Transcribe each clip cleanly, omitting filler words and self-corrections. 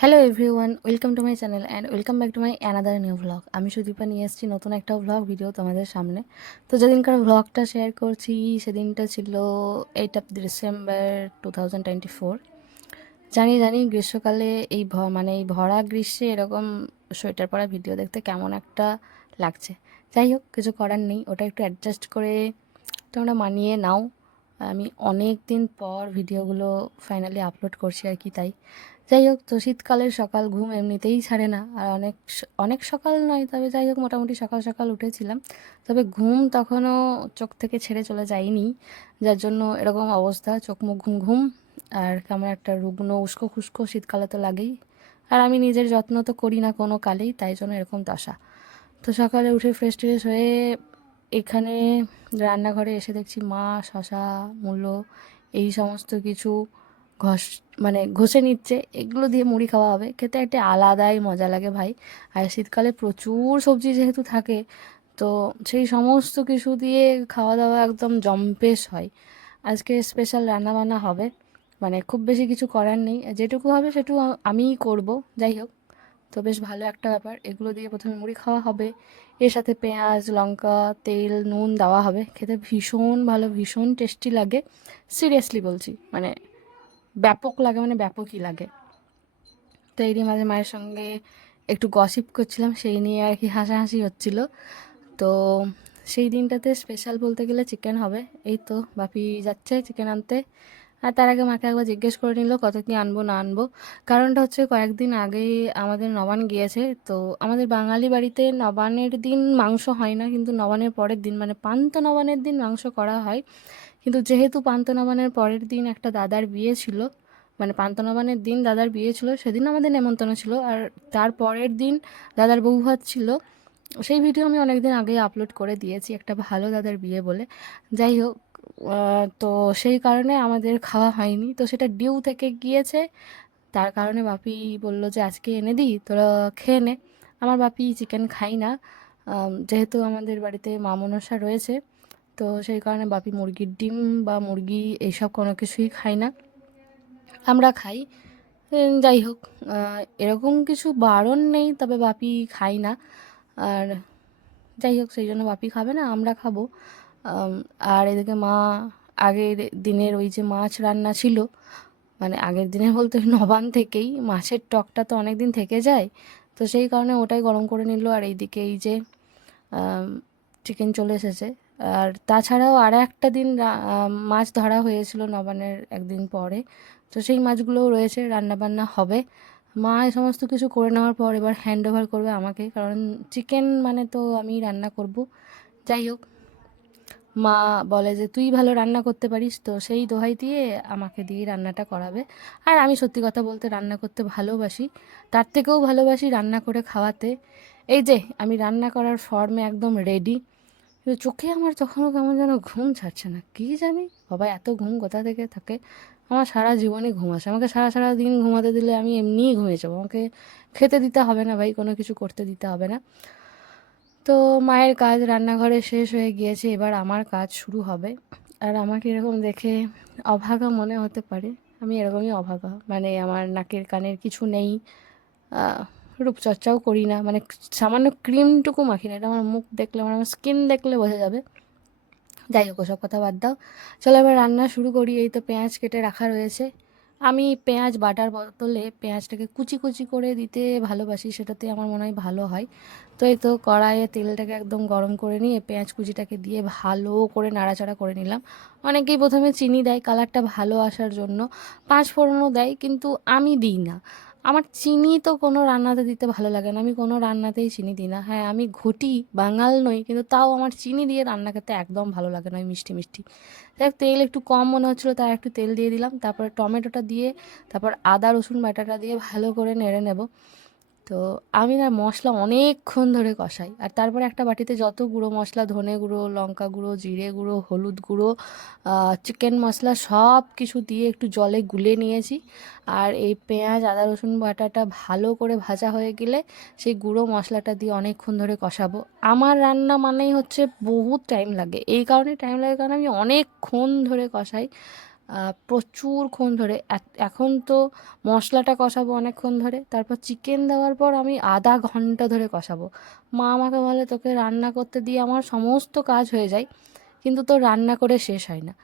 Hello everyone, welcome to my channel and welcome back to my another new vlog. আমি সুদীপা নিয়ে এসেছি নতুন একটা ভ্লগ ভিডিও তোমাদের সামনে। তো যেদিনকার ভ্লগটা শেয়ার করছি সেদিনটা ছিল 8 ডিসেম্বর 2024। জানি জানি গ্রীষ্মকালে এই ভরা গ্রীষ্মে এরকম সোয়েটার পরা ভিডিও দেখতে কেমন একটা লাগছে। যাই হোক, কিছু করার নেই, ওটা একটু অ্যাডজাস্ট করে তোমরা মানিয়ে নাও। আমি অনেক দিন পর ভিডিওগুলো ফাইনালি আপলোড করছি আর কি, তাই। যাই হোক, তো শীতকালের সকাল ঘুম এমনিতেই ছাড়ে না, আর অনেক সকাল নয়, তবে যাই হোক মোটামুটি সকাল সকাল উঠেছিলাম। তবে ঘুম তখনও চোখ থেকে ছেড়ে চলে যায়নি, যার জন্য এরকম অবস্থা, চোখ মুখ ঘুম ঘুম। আর কেমন একটা রুগ্ন উস্কো খুস্কো শীতকালে তো লাগেই। আর আমি নিজের যত্ন তো করি না কোনো কালেই, তাই জন্য এরকম দশা। তো সকালে উঠে ফ্রেশ ট্রেশ হয়ে এখানে রান্নাঘরে এসে দেখছি মা শশা, মূলো এই সমস্ত কিছু ঘষ ঘষে নিচ্ছে। এগুলো দিয়ে মুড়ি খাওয়া হবে, খেতে একটা আলাদাই মজা লাগে ভাই। আর শীতকালে প্রচুর সবজি যেহেতু থাকে, তো সেই সমস্ত কিছু দিয়ে খাওয়া দাওয়া একদম জম্পেশ হয়। আজকে স্পেশাল রান্না বান্না হবে, খুব বেশি কিছু করার নেই, যেটুকু হবে সেটুকু আমিই করব। যাই হোক, তো বেশ ভালো একটা ব্যাপার, এগুলো দিয়ে প্রথমে মুড়ি খাওয়া হবে। এর সাথে পেঁয়াজ লঙ্কা তেল নুন দেওয়া হবে, খেতে ভীষণ ভালো, ভীষণ টেস্টি লাগে। সিরিয়াসলি বলছি, ব্যাপক লাগে, ব্যাপকই লাগে। তো এরই মাঝে মায়ের সঙ্গে একটু গসিপ করছিলাম, সেই নিয়ে আর কি হাসাহাসি হচ্ছিল। তো সেই দিনটাতে স্পেশাল বলতে গেলে চিকেন হবে। এই তো বাপি যাচ্ছে চিকেন আনতে। আর তার আগে মাকে একবার জিজ্ঞেস করে নিল কত কি আনবো না আনবো। কারণটা হচ্ছে কয়েকদিন আগেই আমাদের নবান গিয়েছে। তো আমাদের বাঙালি বাড়িতে নবানের দিন মাংস হয় না, কিন্তু নবানের পরের দিন পান্তা নবানের দিন মাংস করা হয়। কিন্তু যেহেতু পান্তা নবানের পরের দিন একটা দাদার বিয়ে ছিল, পান্তা নবানের দিন দাদার বিয়ে ছিল, সেদিন আমাদের নেমন্তন্ন ছিল। আর তার পরের দিন দাদার বৌভাত ছিল। সেই ভিডিও আমি অনেক দিন আগেই আপলোড করে দিয়েছি, একটা ভালো দাদার বিয়ে বলে। যাই হোক, তো সেই কারণে আমাদের খাওয়া হয়নি, তো সেটা ডিউ থেকে গিয়েছে। তার কারণে বাপি বলল যে আজকে এনে দিই, তোরা খেয়ে নে। আমার বাপি চিকেন খাই না, যেহেতু আমাদের বাড়িতে মা মনসা রয়েছে। তো সেই কারণে বাপি মুরগির ডিম বা মুরগি এইসব কোনো কিছুই খাই না, আমরা খাই। যাই হোক, এরকম কিছু বারণ নেই, তবে বাপি খাই না। আর যাই হোক, সেই জন্য বাপি খাবে না, আমরা খাবো। আম, আর এদিকে মা আগের দিনের ওই যে মাছ রান্না ছিল, আগের দিনের বলতে ওই নবান থেকেই মাছের টকটা তো অনেক দিন থেকে যায়, তো সেই কারণে ওটাই গরম করে নিল। আর এইদিকে এই যে চিকেন চলে এসেছে। আর তাছাড়াও আর একটা দিন মাছ ধরা হয়েছিল নবান্নের একদিন পরে, তো সেই মাছগুলোও রয়েছে, রান্নাবান্না হবে। মা এই সমস্ত কিছু করে নেওয়ার পর এবার হ্যান্ড ওভার করবে আমাকে, কারণ চিকেন তো আমি রান্না করব। যাই হোক, মা বলে যে তুই ভালো রান্না করতে পারিস, তো সেই দোহাই দিয়ে আমাকে দিয়ে রান্নাটা করাবে। আর আমি সত্যি কথা বলতে রান্না করতে ভালোবাসি, তার থেকেও ভালোবাসি রান্না করে খাওয়াতে। এই যে আমি রান্না করার ফর্মে একদম রেডি, কিন্তু চোখে আমার তখনও কেমন যেন ঘুম ছাড়ছে না, কী জানি বাবা এত ঘুম কোথা থেকে থাকে। আমার সারা জীবনে ঘুম আসে, আমাকে সারা সারা দিন ঘুমাতে দিলে আমি এমনিই ঘুমিয়ে যাবো, আমাকে খেতে দিতে হবে না ভাই, কোনো কিছু করতে দিতে হবে না। তো মায়ের কাজ রান্নাঘরে শেষ হয়ে গিয়েছে, এবার আমার কাজ শুরু হবে। আর আমাকে এরকম দেখে অভাগা মনে হতে পারে, আমি এরকমই অভাগা, আমার নাকের কানের কিছু নেই। আহ, রূপচর্চাও করি না, সামান্য ক্রিমটুকু মাখি না, এটা আমার মুখ দেখলে আমার স্কিন দেখলে বোঝা যাবে। যাই হোক, ওসব কথা বাদ দাও, চলো এবার রান্না শুরু করি। এই তো পেঁয়াজ কেটে রাখা রয়েছে। আমি পেঁয়াজ বাটার বদলে পেঁয়াজটাকে কুচি কুচি করে দিতে ভালোবাসি, সেটাতে আমার মনে হয় ভালো হয়। তো এই তো কড়াইয়ে তেলটাকে একদম গরম করে নিয়ে পেঁয়াজ কুচিটাকে দিয়ে ভালো করে নাড়াচাড়া করে নিলাম। অনেকেই প্রথমে চিনি দেয় কালারটা ভালো আসার জন্য, পাঁচ ফোড়নও দেয়, কিন্তু আমি দিই না। আমার চিনি তো কোনো রান্নাতে দিতে ভালো লাগে না, আমি কোনো রান্নাতেই চিনি দিই না। হ্যাঁ, আমি ঘটি বাঙাল নই, কিন্তু তাও আমার চিনি দিয়ে রান্না খেতে একদম ভালো লাগে না, ওই মিষ্টি মিষ্টি। দেখ, তেল একটু কম মনে হচ্ছিলো, তার একটু তেল দিয়ে দিলাম, তারপরে টমেটোটা দিয়ে, তারপর আদা রসুন বাটাটা দিয়ে ভালো করে নেড়ে নেব। তো আমি না মশলা অনেকক্ষণ ধরে কষাই, আর তারপরে একটা বাটিতে যত গুঁড়ো মশলা, ধনে গুঁড়ো লঙ্কা গুঁড়ো জিরে গুঁড়ো হলুদ গুঁড়ো চিকেন মশলা সব কিছু দিয়ে একটু জলে গুলে নিয়েছি। আর এই পেঁয়াজ আদা রসুন বাটাটা ভালো করে ভাজা হয়ে গেলে সেই গুঁড়ো মশলাটা দিয়ে অনেকক্ষণ ধরে কষাবো। আমার রান্না মানেই হচ্ছে বহুত টাইম লাগে, এই কারণে টাইম লাগে কারণ আমি অনেকক্ষণ ধরে কষাই। প্রচুরক্ষণ ধরে। এখন তো মশলাটা কষাবো অনেকক্ষণ ধরে, তারপর চিকেন দেওয়ার পর আমি আধা ঘন্টা ধরে কষাবো। মা আমাকে বলে, তোকে রান্না করতে দিয়ে আমার সমস্ত কাজ হয়ে যায়, কিন্তু তোর রান্না করে শেষ হয় না।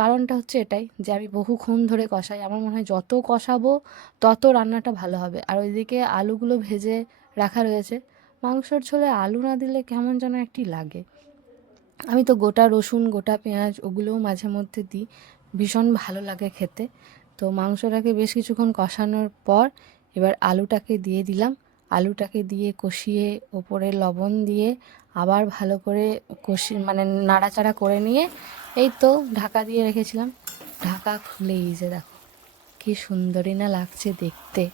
কারণটা হচ্ছে এটাই যে আমি বহুক্ষণ ধরে কষাই। আমার মনে হয় যত কষাবো তত রান্নাটা ভালো হবে। আর ওইদিকে আলুগুলো ভেজে রাখা রয়েছে। মাংসর ঝোলে আলু না দিলে কেমন যেন একটি লাগে। আমি তো গোটা রসুন, গোটা পেঁয়াজ ওগুলোও মাঝে মধ্যে দিই, ভীষণ ভালো লাগে খেতে। তো মাংসটাকে বেশ কিছুক্ষণ কষানোর পর এবার আলুটাকে দিয়ে দিলাম। আলুটাকে দিয়ে কষিয়ে ওপরে লবণ দিয়ে আবার ভালো করে মানে নাড়াচাড়া করে নিয়ে এই তো ঢাকা দিয়ে রেখেছিলাম। ঢাকা খুলেই যে দেখো কি সুন্দরই না লাগছে দেখতে।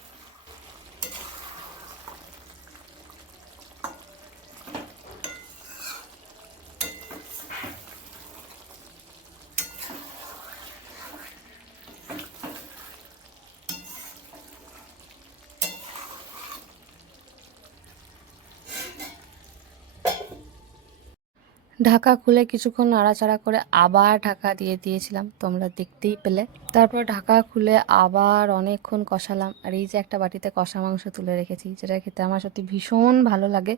ঢাকা খুলে কিছুক্ষণ নাড়াচাড়া করে আবার ঢাকা দিয়ে দিয়েছিলাম, তোমরা দেখতেই পেলে। তারপর ঢাকা খুলে আবার অনেকক্ষণ কষালাম। আর এই যে একটা বাটিতে কষা মাংস তুলে রেখেছি, যেটা খেতে আমার সত্যি ভীষণ ভালো লাগে,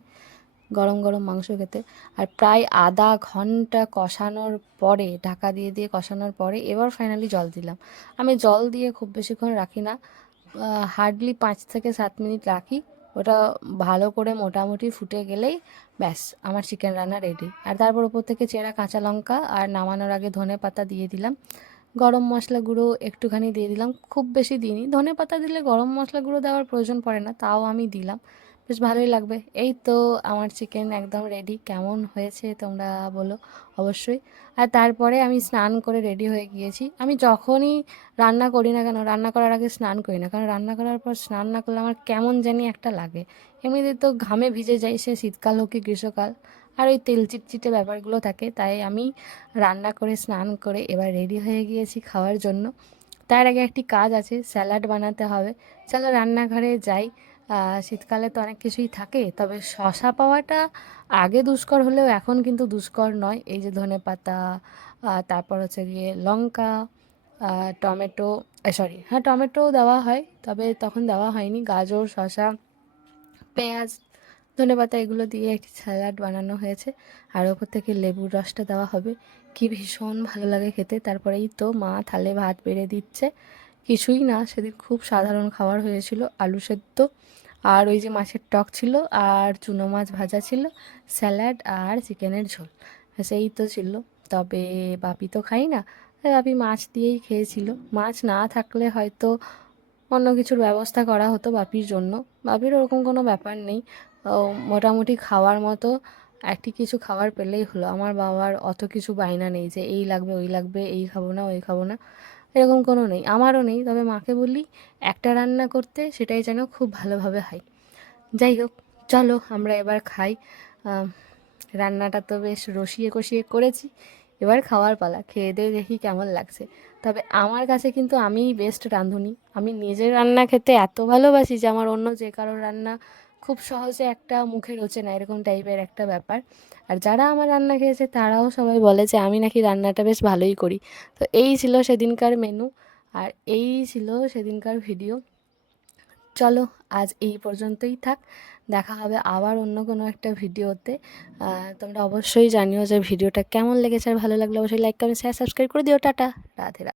গরম গরম মাংস খেতে। আর প্রায় আধা ঘন্টা কষানোর পরে, ঢাকা দিয়ে দিয়ে কষানোর পরে এবার ফাইনালি জল দিলাম। আমি জল দিয়ে খুব বেশিক্ষণ রাখি না, হার্ডলি 5 থেকে 7 মিনিট রাখি। ওটা ভালো করে মোটামুটি ফুটে গেলেই ব্যাস আমার চিকেন রান্না রেডি। আর তারপর ওপর থেকে চেরা কাঁচা লঙ্কা আর নামানোর আগে ধনে পাতা দিয়ে দিলাম। গরম মশলা গুঁড়ো একটুখানি দিয়ে দিলাম, খুব বেশি দিইনি। ধনে পাতা দিলে গরম মশলা গুঁড়ো দেওয়ার প্রয়োজন পড়ে না, তাও আমি দিলাম, বেশ ভালোই লাগবে। এই তো আমার চিকেন একদম রেডি। কেমন হয়েছে তোমরা বলো অবশ্যই। আর তারপরে আমি স্নান করে রেডি হয়ে গিয়েছি। আমি যখনই রান্না করি না কেন, রান্না করার আগে স্নান করি না, কারণ রান্না করার পর স্নান না করলে আমার কেমন জানি একটা লাগে। এমনিতে তো ঘামে ভিজে যাই, সে শীতকাল হোক কি গ্রীষ্মকাল, আর ওই তেল চিটচিটে ব্যাপারগুলো থাকে। তাই আমি রান্না করে স্নান করে এবার রেডি হয়ে গিয়েছি খাওয়ার জন্য। তার আগে একটি কাজ আছে, স্যালাড বানাতে হবে। চলো রান্নাঘরে যাই। শীতকালে তো অনেক কিছুই থাকে, তবে শশা পাওয়াটা আগে দুষ্কর হলেও এখন কিন্তু দুষ্কর নয়। এই যে ধনেপাতা, তারপর হচ্ছে গিয়ে লঙ্কা, টমেটো, সরি হ্যাঁ টমেটোও দেওয়া হয়, তবে তখন দেওয়া হয়নি। গাজর, শশা, পেঁয়াজ, ধনেপাতা এগুলো দিয়ে একটি স্যালাড বানানো হয়েছে। আর ওপর থেকে লেবুর রসটা দেওয়া হবে, কি ভীষণ ভালো লাগে খেতে। তারপরেই তো মা থালে ভাত বেড়ে দিচ্ছে। কিছুই না, সেদিন খুব সাধারণ খাবার হয়েছিল, আলু সেদ্ধ আর ওই যে মাছের টক ছিল, আর চুনো মাছ ভাজা ছিল, স্যালাড আর চিকেনের ঝোল, সেই তো ছিল। তবে বাপি তো খাই না, তাই বাপি মাছ দিয়েই খেয়েছিল। মাছ না থাকলে হয়তো অন্য কিছুর ব্যবস্থা করা হতো বাপির জন্য। বাপির ওরকম কোনো ব্যাপার নেই, মোটামুটি খাওয়ার মতো একটি কিছু খাবার পেলেই হলো। আমার বাবার অত কিছু বায়না নেই যে এই লাগবে ওই লাগবে, এই খাবো না ওই খাবো না, এরকম কোনো নেই, আমারও নেই। তবে মাকে বলি একটা রান্না করতে, সেটাই যেন খুব ভালোভাবে হয়। যাই হোক, চলো আমরা এবার খাই। আম, রান্নাটা তো বেশ রসিয়ে কষিয়ে করেছি, এবার খাওয়ার পালা। খেয়ে দিয়ে দেখি কেমন লাগছে। তবে আমার কাছে কিন্তু আমিই বেস্ট রাঁধুনি। আমি নিজের রান্না খেতে এত ভালোবাসি যে আমার অন্য যে কারোর রান্না খুব সহজে একটা মুখে রোচে না, এরকম টাইপের একটা ব্যাপার। আর যারা আমার রান্না খেয়েছে তারাও সবাই বলে যে আমি নাকি রান্নাটা বেশ ভালোই করি। তো এই ছিল সেদিনকার মেনু, আর এই ছিল সেদিনকার ভিডিও। চলো আজ এই পর্যন্তই থাক, দেখা হবে আবার অন্য কোনো একটা ভিডিওতে। তোমরা অবশ্যই জানিও যে ভিডিওটা কেমন লেগেছে, আর ভালো লাগলে অবশ্যই লাইক কমেন্ট শেয়ার সাবস্ক্রাইব করে দিও। টাটা, রাধে রাধে।